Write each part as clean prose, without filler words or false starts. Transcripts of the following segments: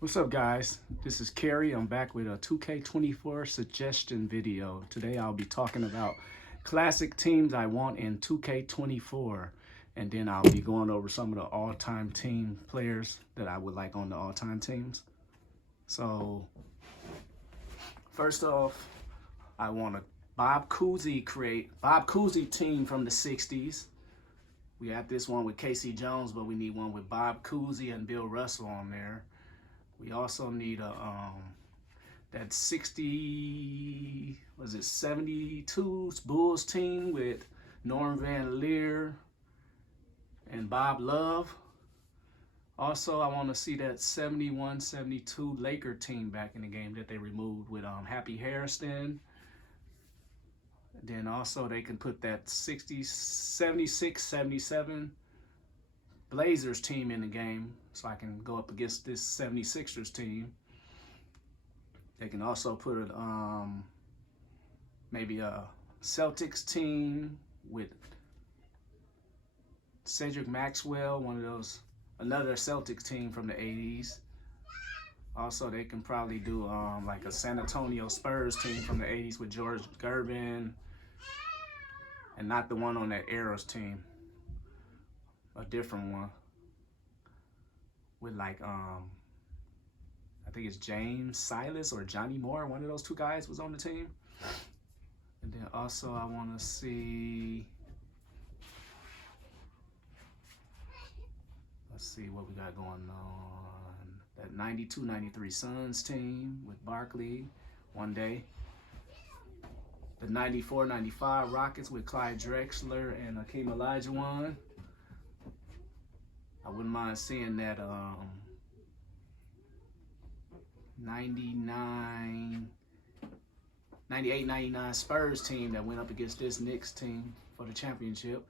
What's up, guys? This is Kerry. I'm back with a 2K24 suggestion video. Today I'll be talking about classic teams I want in 2K24, and then I'll be going over some of the all-time team players that I would like on the all-time teams. So first off, I want a Bob Cousy team from the 60s. We have this one with Casey Jones, but we need one with Bob Cousy and Bill Russell on there. We also need a that 72 Bulls team with Norm Van Lier and Bob Love. Also, I want to see that 71-72 Laker team back in the game that they removed with Happy Hairston. Then also they can put that 76-77 Blazers team in the game so I can go up against this 76ers team. They can also put maybe a Celtics team with Cedric Maxwell, another Celtics team from the 80s. Also, they can probably do like a San Antonio Spurs team from the 80s with George Gervin, and not the one on that Arrows team. A different one with like I think it's James Silas or Johnny Moore. One of those two guys was on the team. And then also I want to see, let's see what we got going on. That 92-93 Suns team with Barkley one day. The 94-95 Rockets with Clyde Drexler and Hakeem Olajuwon. I wouldn't mind seeing that 98-99 Spurs team that went up against this Knicks team for the championship.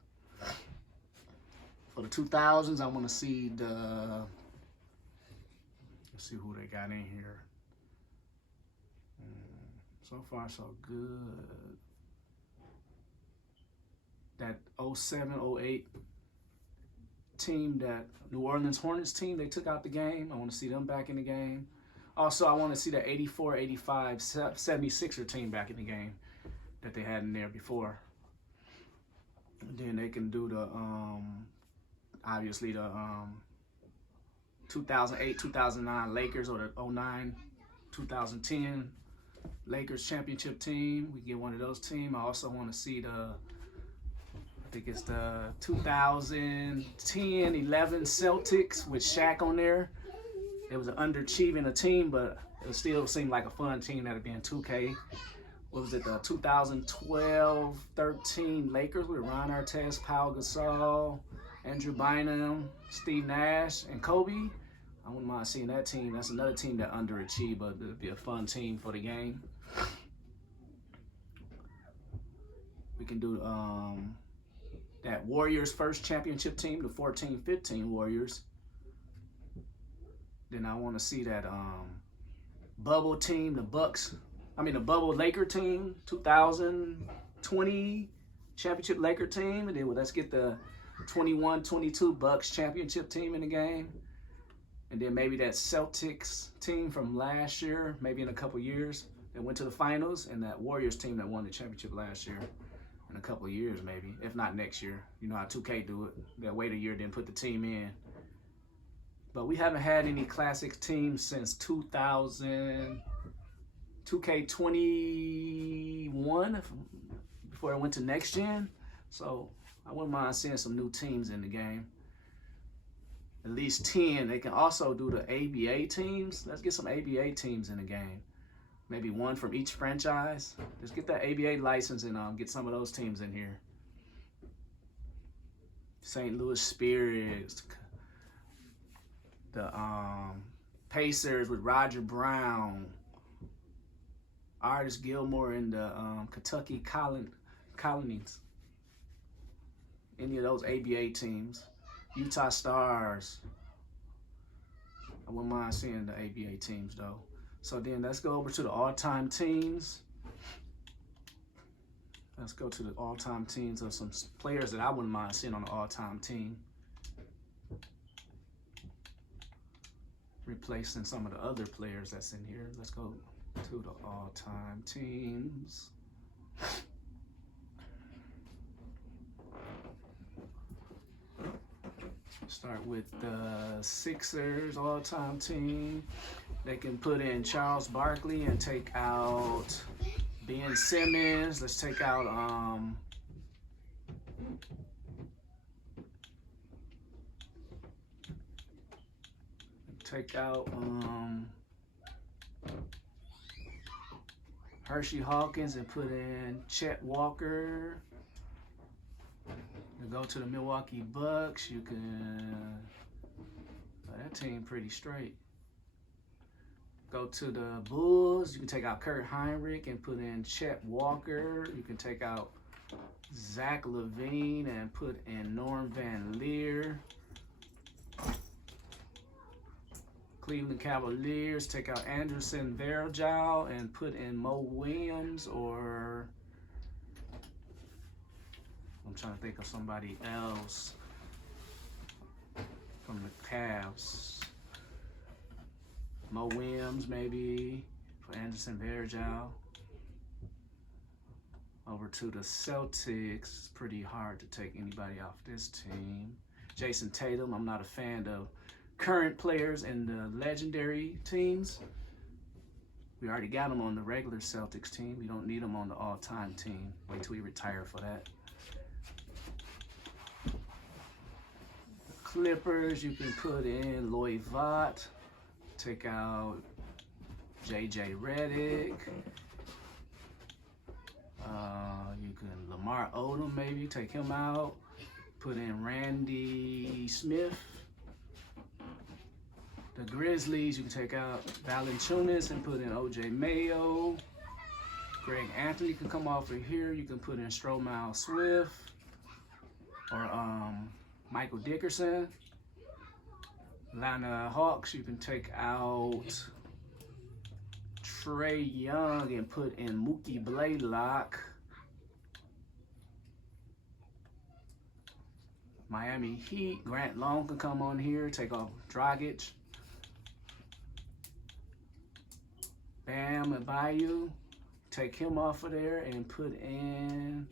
For the 2000s, I want to see let's see who they got in here. So far, so good. That 07-08 team, that New Orleans Hornets team, they took out the game. I want to see them back in the game. Also, I want to see the 84-85 76er team back in the game that they had in there before. And then they can do the, obviously the 2008-2009 Lakers, or the 09-2010 Lakers championship team. We get one of those teams. I also want to see I think it's the 2010-11 Celtics with Shaq on there. It was an underachieving team, but it still seemed like a fun team that'd be in 2K. What was it, the 2012-13 Lakers with Ron Artest, Pau Gasol, Andrew Bynum, Steve Nash, and Kobe? I wouldn't mind seeing that team. That's another team that underachieved, but it'd be a fun team for the game. We can do that Warriors first championship team, the 14-15 Warriors. Then I want to see that bubble team, the bubble Laker team, 2020 championship Laker team. And then let's get the 21-22 Bucks championship team in the game. And then maybe that Celtics team from last year, maybe in a couple years, that went to the finals, and that Warriors team that won the championship last year. In a couple of years, maybe, if not next year. You know how 2K do it. They'll wait a year, then put the team in. But we haven't had any classic teams since 2000, 2K21, before it went to next gen. So I wouldn't mind seeing some new teams in the game. At least 10. They can also do the ABA teams. Let's get some ABA teams in the game. Maybe one from each franchise. Just get that ABA license and get some of those teams in here. St. Louis Spirits, the Pacers with Roger Brown, Artis Gilmore, and the Kentucky Colonies. Any of those ABA teams. Utah Stars. I wouldn't mind seeing the ABA teams though. So then let's go over to the all-time teams. Let's go to the all-time teams of some players that I wouldn't mind seeing on the all-time team. replacing some of the other players that's in here. Let's go to the all-time teams. Start with the Sixers all-time team. They can put in Charles Barkley and take out Ben Simmons. Let's take out Hershey Hawkins and put in Chet Walker. You go to the Milwaukee Bucks. You can that team pretty straight. Go to the Bulls. You can take out Kurt Heinrich and put in Chet Walker. You can take out Zach LaVine and put in Norm Van Lier. Cleveland Cavaliers, take out Anderson Varejao and put in Mo Williams, or I'm trying to think of somebody else from the Cavs. Mo Williams maybe for Anderson Varejao. Over to the Celtics. It's pretty hard to take anybody off this team. Jason Tatum, I'm not a fan of current players in the legendary teams. We already got him on the regular Celtics team. We don't need him on the all-time team. Wait till we retire for that. The Clippers, you can put in Loy Vaught. Take out JJ Redick. You can Lamar Odom maybe, take him out. Put in Randy Smith. The Grizzlies, you can take out Valanciunas and put in OJ Mayo. Greg Anthony can come off of here. You can put in Stromile Swift or Michael Dickerson. Atlanta Hawks, you can take out Trae Young and put in Mookie Blaylock. Miami Heat, Grant Long can come on here, take off Dragic. Bam Adebayo, take him off of there and put in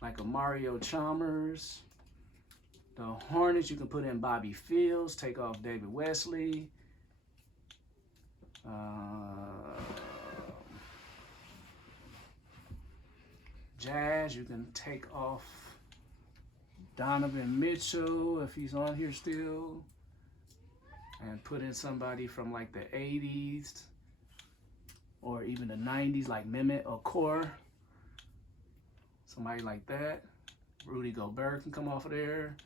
like a Mario Chalmers. The Hornets, you can put in Bobby Fields, take off David Wesley. Jazz, you can take off Donovan Mitchell if he's on here still. And put in somebody from like the 80s or even the 90s like Mehmet Okur. Somebody like that. Rudy Gobert can come off of there.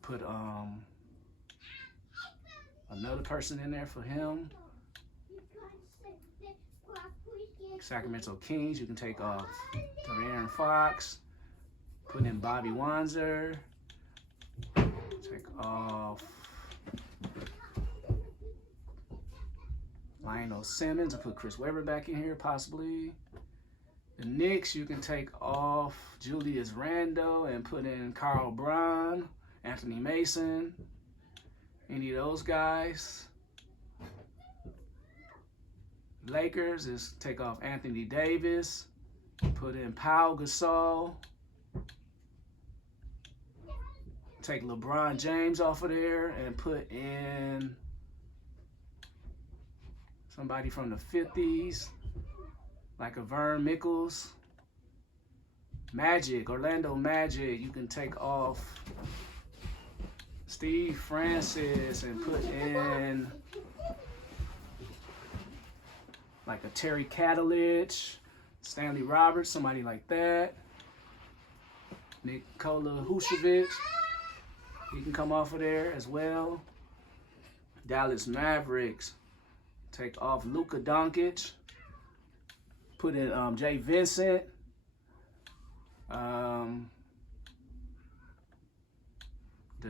Put another person in there for him. Sacramento Kings, you can take off De'Aaron Fox. Put in Bobby Wanzer. Take off Lionel Simmons and put Chris Webber back in here, possibly. The Knicks, you can take off Julius Randle and put in Carl Brown, Anthony Mason, any of those guys. Lakers is take off Anthony Davis, put in Pau Gasol. Take LeBron James off of there and put in somebody from the 50s, like a Vern Mickles. Magic, Orlando Magic, you can take off Steve Francis and put in like a Terry Catalych, Stanley Roberts, somebody like that. Nikola Vucevic, he can come off of there as well. Dallas Mavericks, take off Luka Doncic, put in Jay Vincent. The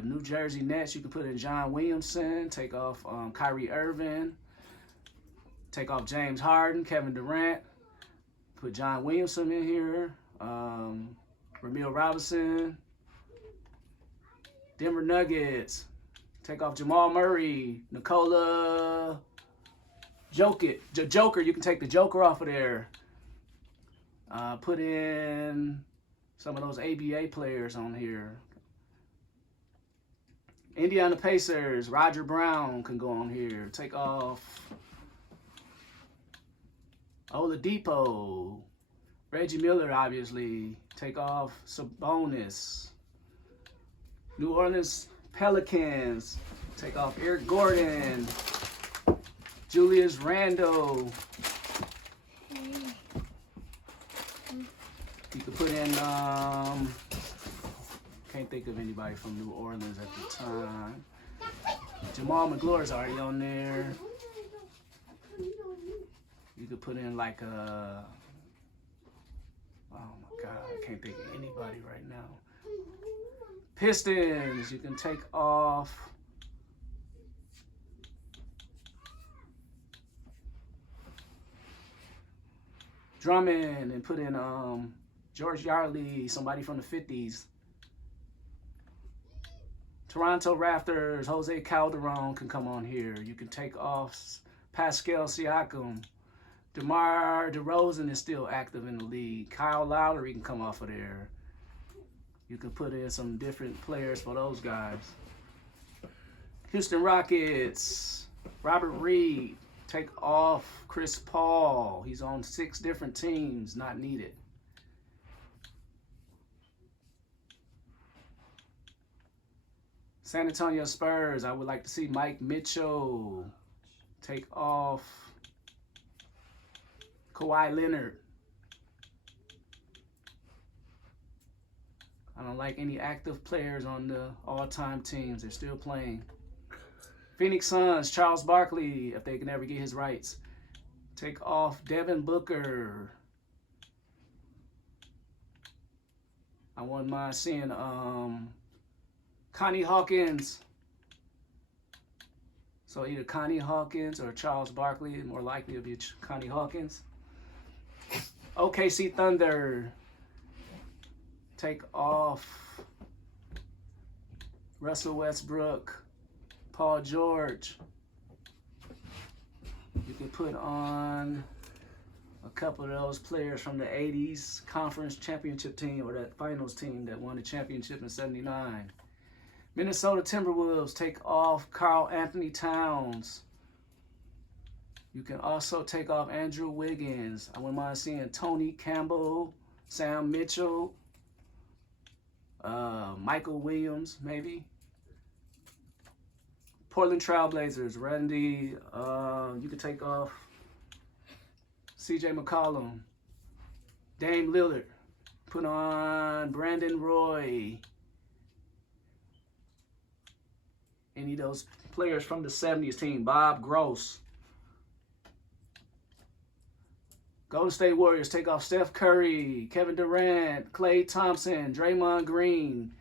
New Jersey Nets, you can put in John Williamson, take off Kyrie Irving, take off James Harden, Kevin Durant, put John Williamson in here, Ramil Robinson. Denver Nuggets, Take off Jamal Murray, Nikola Joker. You can take the Joker off of there. Put in some of those ABA players on here. Indiana Pacers, Roger Brown can go on here. Take off Oladipo. Reggie Miller, obviously. Take off Sabonis. New Orleans Pelicans. Take off Eric Gordon. Julius Randle. You could put in, can't think of anybody from New Orleans at the time. Jamal McGlory's already on there. You could put in like a, oh my God, I can't think of anybody right now. Pistons, you can take off Drummond and put in George Yardley, somebody from the 50s. Toronto Raptors, Jose Calderon can come on here. You can take off Pascal Siakam. DeMar DeRozan is still active in the league. Kyle Lowry can come off of there. You can put in some different players for those guys. Houston Rockets, Robert Reed. Take off Chris Paul. He's on 6 different teams, not needed. San Antonio Spurs, I would like to see Mike Mitchell. Take off Kawhi Leonard. I don't like any active players on the all-time teams. They're still playing. Phoenix Suns, Charles Barkley, if they can ever get his rights. Take off Devin Booker. I wouldn't mind seeing Connie Hawkins. So either Connie Hawkins or Charles Barkley. More likely to be Connie Hawkins. OKC Thunder. Take off Russell Westbrook, Paul George. You can put on a couple of those players from the 80s conference championship team or that finals team that won the championship in '79. Minnesota Timberwolves, take off Karl Anthony Towns. You can also take off Andrew Wiggins. I wouldn't mind seeing Tony Campbell, Sam Mitchell, Michael Williams, maybe. Portland Trailblazers, Randy, you could take off CJ McCollum, Dame Lillard, put on Brandon Roy. Any of those players from the 70s team, Bob Gross. Golden State Warriors, take off Steph Curry, Kevin Durant, Klay Thompson, Draymond Green,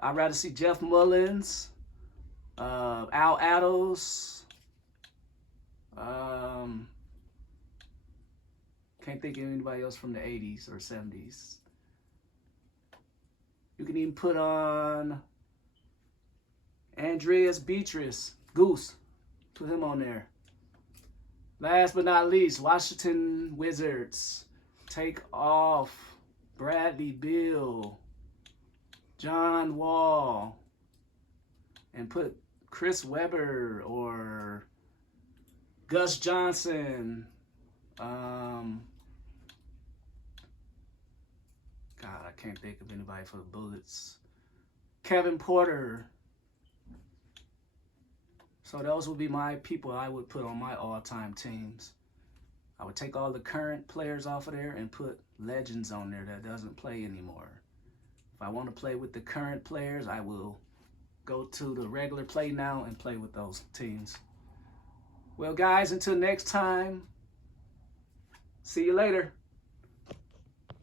I'd rather see Jeff Mullins, Al Attles. Can't think of anybody else from the 80s or 70s. You can even put on Andreas Beatrice, Goose. Put him on there. Last but not least, Washington Wizards. Take off Bradley Beal, John Wall, and put Chris Webber or Gus Johnson. God, I can't think of anybody for the Bullets. Kevin Porter. So those would be my people I would put on my all-time teams. I would take all the current players off of there and put legends on there that doesn't play anymore. If I want to play with the current players, I will go to the regular play now and play with those teams. Well, guys, until next time, see you later.